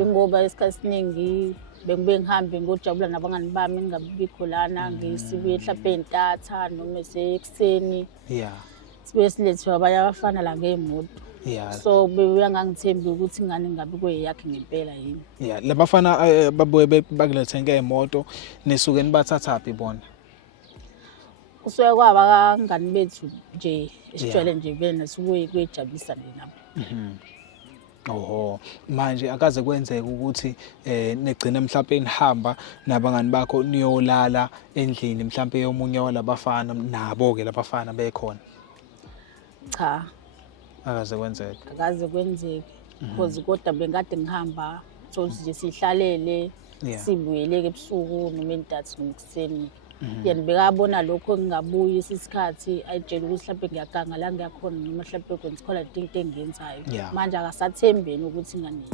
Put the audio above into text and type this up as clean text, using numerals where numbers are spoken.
Ngoba isikhathi esiningi bengibe ngihambe ngojabula nabangani bami ngingabikho lana ngisibuye mhlawumbe entatha noma esekuseni. Sibuye silethwe abanye abafana la ngey'moto. So bebeyangangithembi ukuthi ingane ngabe kuyeyakhe ngempela yini. Labafana babuye bakulethe ngey'moto nisuke nibathathaphi bona? Kusuke kwaba kangani bethu nje esijwayele nje vele sikuye kuyejabulisa nje nabo. Oho, manje akaze kwenzeka ukuthi negcine mhlawumbe nihamba nabangani bakho niyolala endlini mhlawumbe yomunye walabafana nabo-ke labafana bekhona? Cha. Akaze kwenzeka? Akaze kwenzeke. Because kodwa bengade ngihamba so nje sihlalele sibuyeleke ebusuku noma entathu noma ekuseni. Yena bekabona lokho engingabuyi isikhathi ayitshela ukuthi mhlawumbe ngiyaganga la ngiyakhona noma mhlawumbe khona into engiyenzayo. Manje akasathembeni ukuthi ingane.